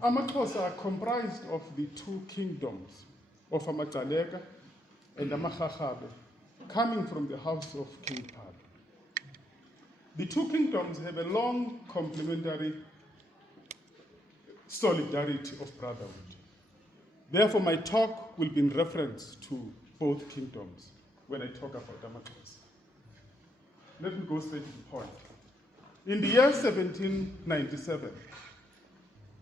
AmaXhosa are comprised of the two kingdoms of Amagcaleka and Amakhakhabe, coming from the house of King Pal. The two kingdoms have a long complementary solidarity of brotherhood. Therefore, my talk will be in reference to both kingdoms when I talk about AmaXhosa. Let me go straight to the point. In the year 1797,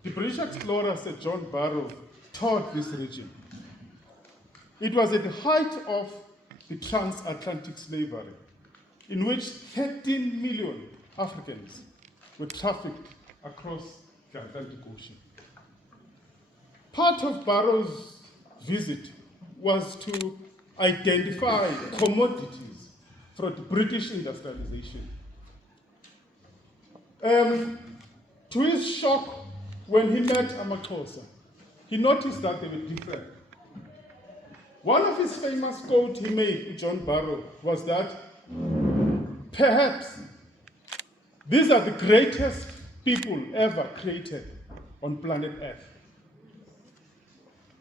the British explorer Sir John Barrow toured this region. It was at the height of the transatlantic slavery, in which 13 million Africans were trafficked across the Atlantic Ocean. Part of Barrow's visit was to identify commodities from the British industrialization. To his shock, when he met AmaXhosa, he noticed that they were different. One of his famous quotes he made to John Barrow was that, perhaps these are the greatest people ever created on planet Earth.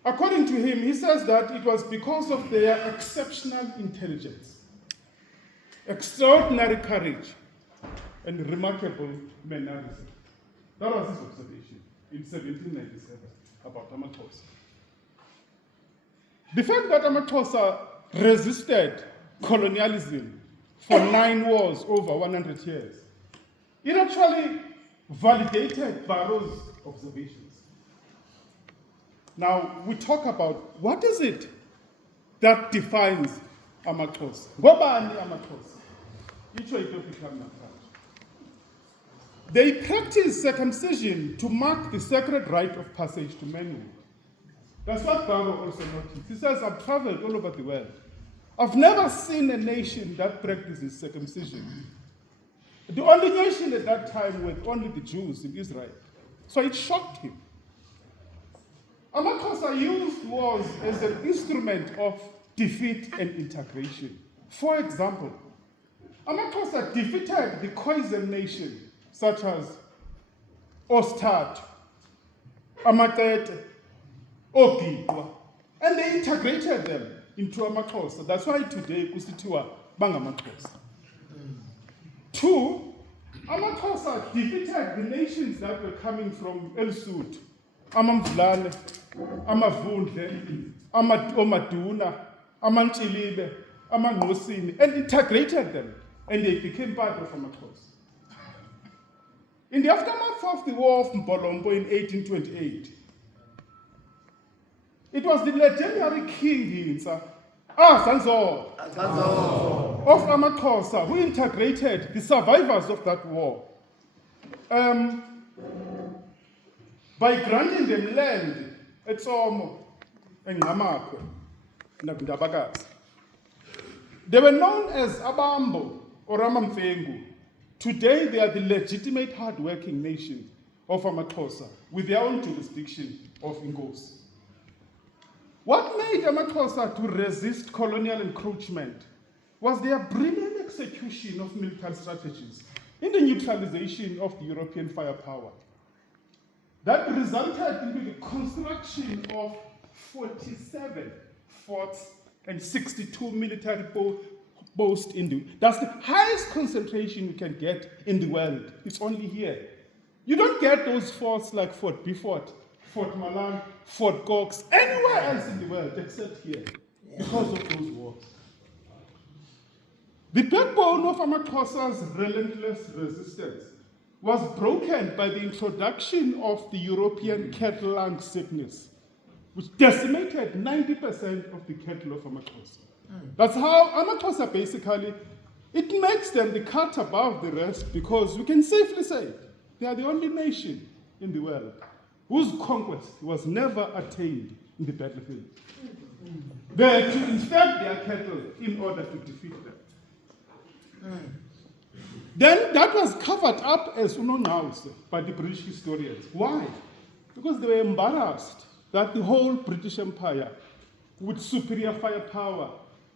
According to him, he says that it was because of their exceptional intelligence, extraordinary courage, and remarkable mannerism. That was his observation in 1797 about AmaXhosa. The fact that AmaXhosa resisted colonialism for 9 wars over 100 years, it actually validated Barrow's observations. Now, we talk about what is it that defines AmaXhosa. Ngobani AmaXhosa? Itsho itopic yami namhlanje. They practice circumcision to mark the sacred rite of passage to manhood. That's what Barrow also noticed. He says, I've traveled all over the world. I've never seen a nation that practices circumcision. The only nation at that time were only the Jews in Israel. So it shocked him. AmaXhosa used wars as an instrument of defeat and integration. For example, AmaXhosa defeated the Khoisan nation, such as Ostad, Amatete, Ogibwa, and they integrated them into AmaXhosa. That's why today kusithiwa bangamaXhosa. 2, AmaXhosa defeated the nations that were coming from El Sud, Amamvulane, Amavundle, Omaduna, Amantshilibe, Amangqosini, and integrated them, and they became part of AmaXhosa. In the aftermath of the War of Mbolombo in 1828, it was the legendary King Hintsa, Zanzo, of AmaXhosa who integrated the survivors of that war by granting them land at Somo and Ngamakwe and Ndabakazi. They were known as Abambo or Amamfengu. Today, they are the legitimate, hard-working nation of AmaXhosa with their own jurisdiction of Inkosi. What made AmaXhosa to resist colonial encroachment was their brilliant execution of military strategies in the neutralization of the European firepower. That resulted in the construction of 47 forts and 62 military posts in the. That's the highest concentration you can get in the world. It's only here. You don't get those forts like Fort Beaufort, Fort Malan, Fort Cox, anywhere else in the world except here, because of those wars. The backbone of AmaXhosa's relentless resistance was broken by the introduction of the European cattle lung sickness, which decimated 90% of the cattle of AmaXhosa. That's how AmaXhosa basically, it makes them the cut above the rest because we can safely say they are the only nation in the world whose conquest was never attained in the battlefield. They had to infect their cattle in order to defeat them. Then that was covered up as unannounced by the British historians. Why? Because they were embarrassed that the whole British Empire, with superior firepower,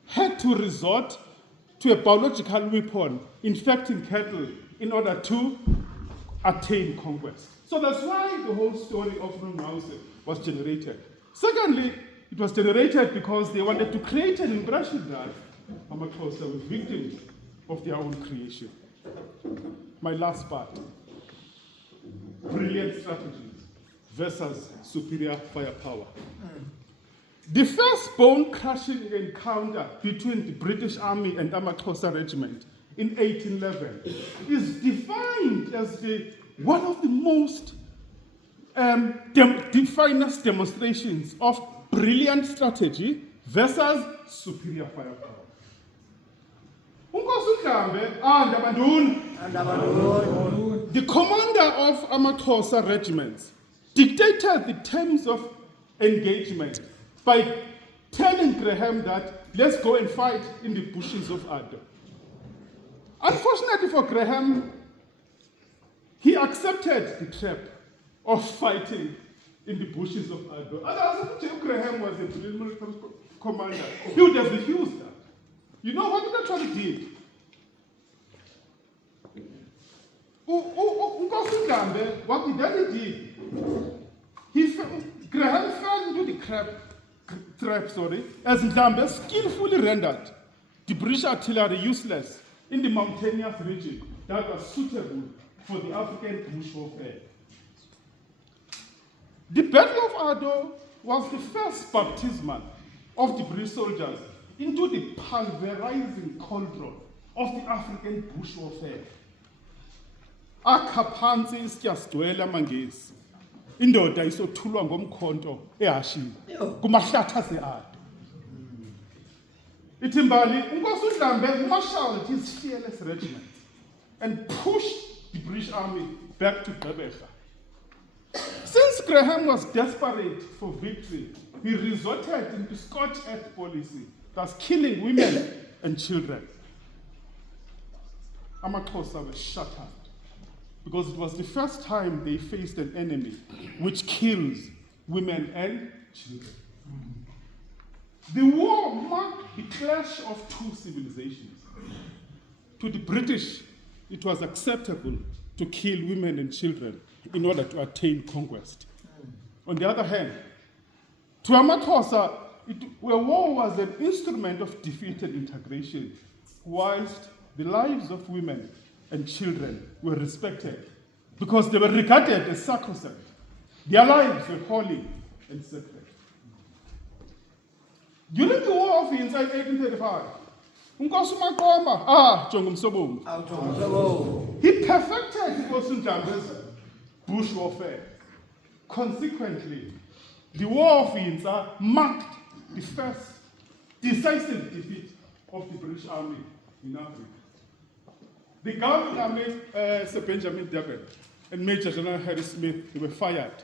had to resort to a biological weapon infecting cattle in order to attain conquest. So that's why the whole story of AmaXhosa was generated. Secondly, it was generated because they wanted to create an impression that AmaXhosa were victims of their own creation. My last part. Brilliant strategies versus superior firepower. The first bone-crushing encounter between the British Army and AmaXhosa Regiment in 1811 is defined as one of the most finest demonstrations of brilliant strategy versus superior firepower. The commander of AmaXhosa regiments dictated the terms of engagement by telling Graham that let's go and fight in the bushes of Ado. Unfortunately for Graham, he accepted the trap of fighting in the bushes of Ado. Otherwise, if Graham was a military commander, he would have refused that. You know what the Trump did? What he then did, Graham fell into the trap, as Ndlambe skillfully rendered the British artillery useless in the mountainous region that was suitable for the African bush warfare. The Battle of Ado was the first baptismal of the British soldiers into the pulverizing cauldron of the African bush warfare. Akha phansi isityasdwele amangesi. Indoda isothulwa ngomkhonto ehashini kumahlatha ase-Ado. Itimbali, Unkosi uDlambe marshaled his fearless regiment and pushed the British Army back to Gqeberha. Since Graham was desperate for victory, he resorted into Scotch earth policy, thus killing women and children. AmaXhosa were shattered because it was the first time they faced an enemy which kills women and children. The war marked the clash of two civilizations. To the British, it was acceptable to kill women and children in order to attain conquest. On the other hand, to AmaXhosa, war was an instrument of defeat and integration, whilst the lives of women and children were respected because they were regarded as sacrosanct. Their lives were holy and sacred. During the War of Inside 1835, Unkosi uMaqoma, he perfected Unkosi Ndlambe's bush warfare. Consequently, the War of Windsor marked the first decisive defeat of the British Army in Africa. The Governor, Sir Benjamin Durban, and Major General Harry Smith, they were fired.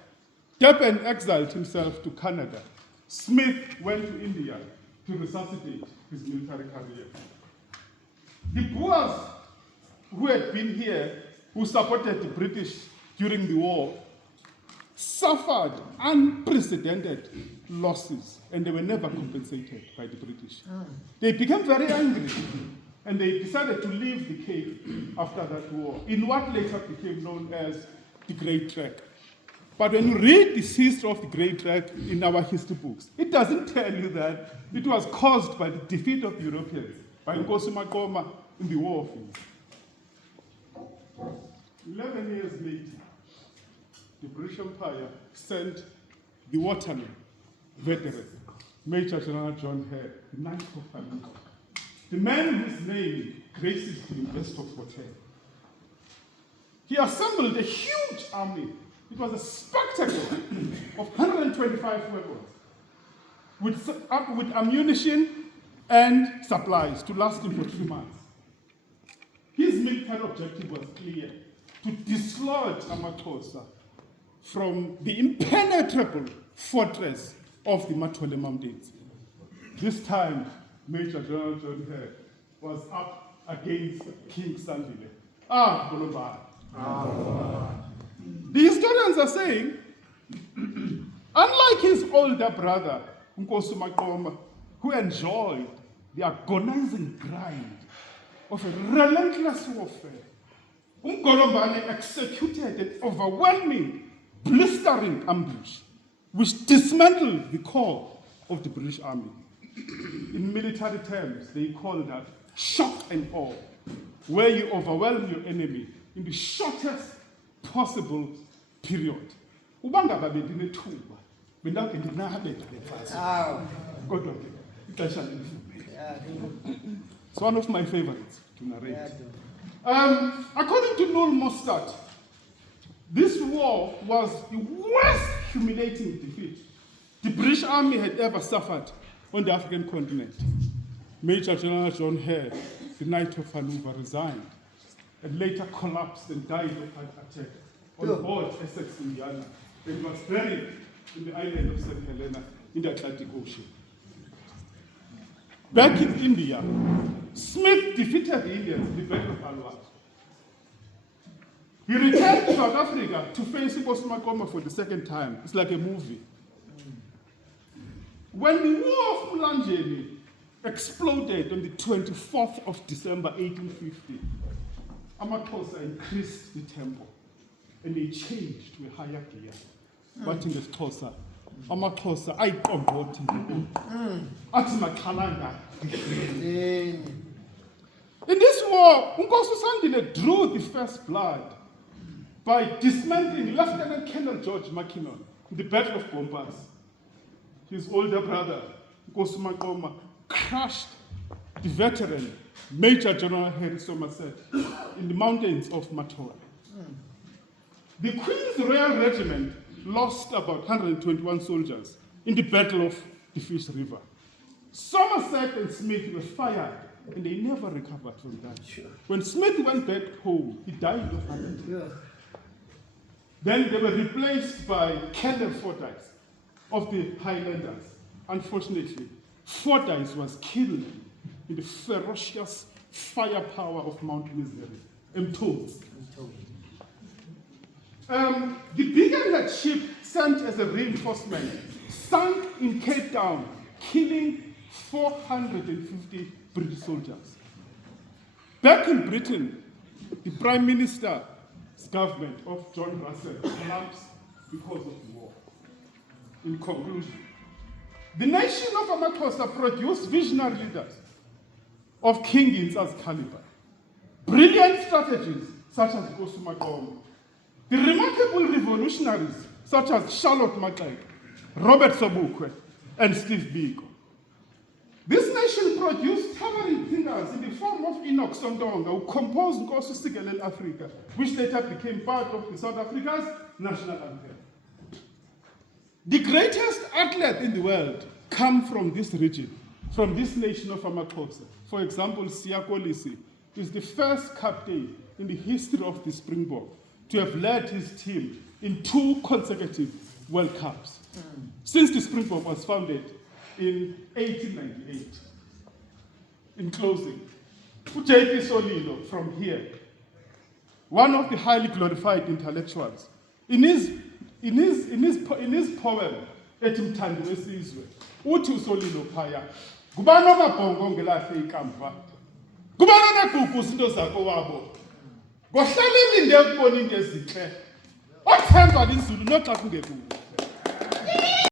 Durban exiled himself to Canada. Smith went to India to resuscitate his military career. The Boers who had been here, who supported the British during the war, suffered unprecedented losses, and they were never compensated by the British. They became very angry, and they decided to leave the Cape after that war, in what later became known as the Great Trek. But when you read the history of the Great Trek in our history books, it doesn't tell you that it was caused by the defeat of the Europeans, by Unkosi uMaqoma in the War of Windsor. 11 years later, the British Empire sent the waterman, veteran, Major General John Hare, the 9th of February, the man whose name graces the best of hotel. He assembled a huge army. It was a spectacle of 125 weapons with ammunition and supplies to last him for 2 months. His military objective was clear: to dislodge AmaXhosa from the impenetrable fortress of the Matole Mountains. This time, Major General John Hare was up against King Sandile. The historians are saying, unlike his older brother, Unkosi uMaqoma, who enjoyed the agonizing grind of a relentless warfare, Umgolombane executed an overwhelming, blistering ambush, which dismantled the core of the British Army. In military terms, they call that shock and awe, where you overwhelm your enemy in the shortest possible period. Ubangaba bedinethuba, bendake ndinabeda lemfazwe. Kodwa ke ixesha lelifumene. It's one of my favorites to narrate. According to Noel Mostert, this war was the worst humiliating defeat the British Army had ever suffered on the African continent. Major General John Hare, the night of Hanover, resigned and later collapsed and died of heart attack on board Essex, Indiana, and was buried in the island of St. Helena in the Atlantic Ocean. Back in India, Smith defeated the Indians in the Battle of Alwar. He returned to South Africa to face Amakosa for the second time. It's like a movie. When the War of Mlanjeni exploded on the 24th of December 1850, Amakosa increased the tempo and they changed to a higher gear. But in the Xhosa, Amakosa ayiqombothi athi makhalanga. In this war, Nkosi uSandile drew the first blood by dismantling Lieutenant Colonel George Mackinnon in the Battle of Bombas. His older brother, Nkosi Maqoma, crushed the veteran Major General Harry Somerset in the mountains of Matoa. The Queen's Royal Regiment lost about 121 soldiers in the Battle of the Fish River. Somerset and Smith were fired, and they never recovered from that. When Smith went back home, he died of heart attack. Then they were replaced by Colonel Fordyce of the Highlanders. Unfortunately, Fordyce was killed in the ferocious firepower of Mount Misery, Mthozi. The Beacon ship sent as a reinforcement sank in Cape Town, killing 450 British soldiers. Back in Britain, the Prime Minister's government of John Russell collapsed because of the war. In conclusion, the nation of Amakosa produced visionary leaders of King Insa's caliber, brilliant strategies such as Nkosi Maqoma, the remarkable revolutionaries such as Charlotte Maxeke, Robert Sobukwe, and Steve Biko. This nation produced towering thinkers in the form of Enoch Sontonga, who composed Nkosi Sikelel Africa, which later became part of the South Africa's national anthem. The greatest athlete in the world come from this region, from this nation of Amakosa. For example, Siya Kolisi is the first captain in the history of the Springbok to have led his team in 2 consecutive World Cups since the Springbok was founded in 1898. In closing, J.P. Solilo from here, one of the highly glorified intellectuals, in his poem ethi Mthandi wesizwe, uthi uSolilo phaya, ngubani amabhongo ngelahle ikamva, ngubani onegugu izinto zakho wabo, ngohlala ilinde ukubona into ezinhle, othemba linzulu noxa kungekuwo.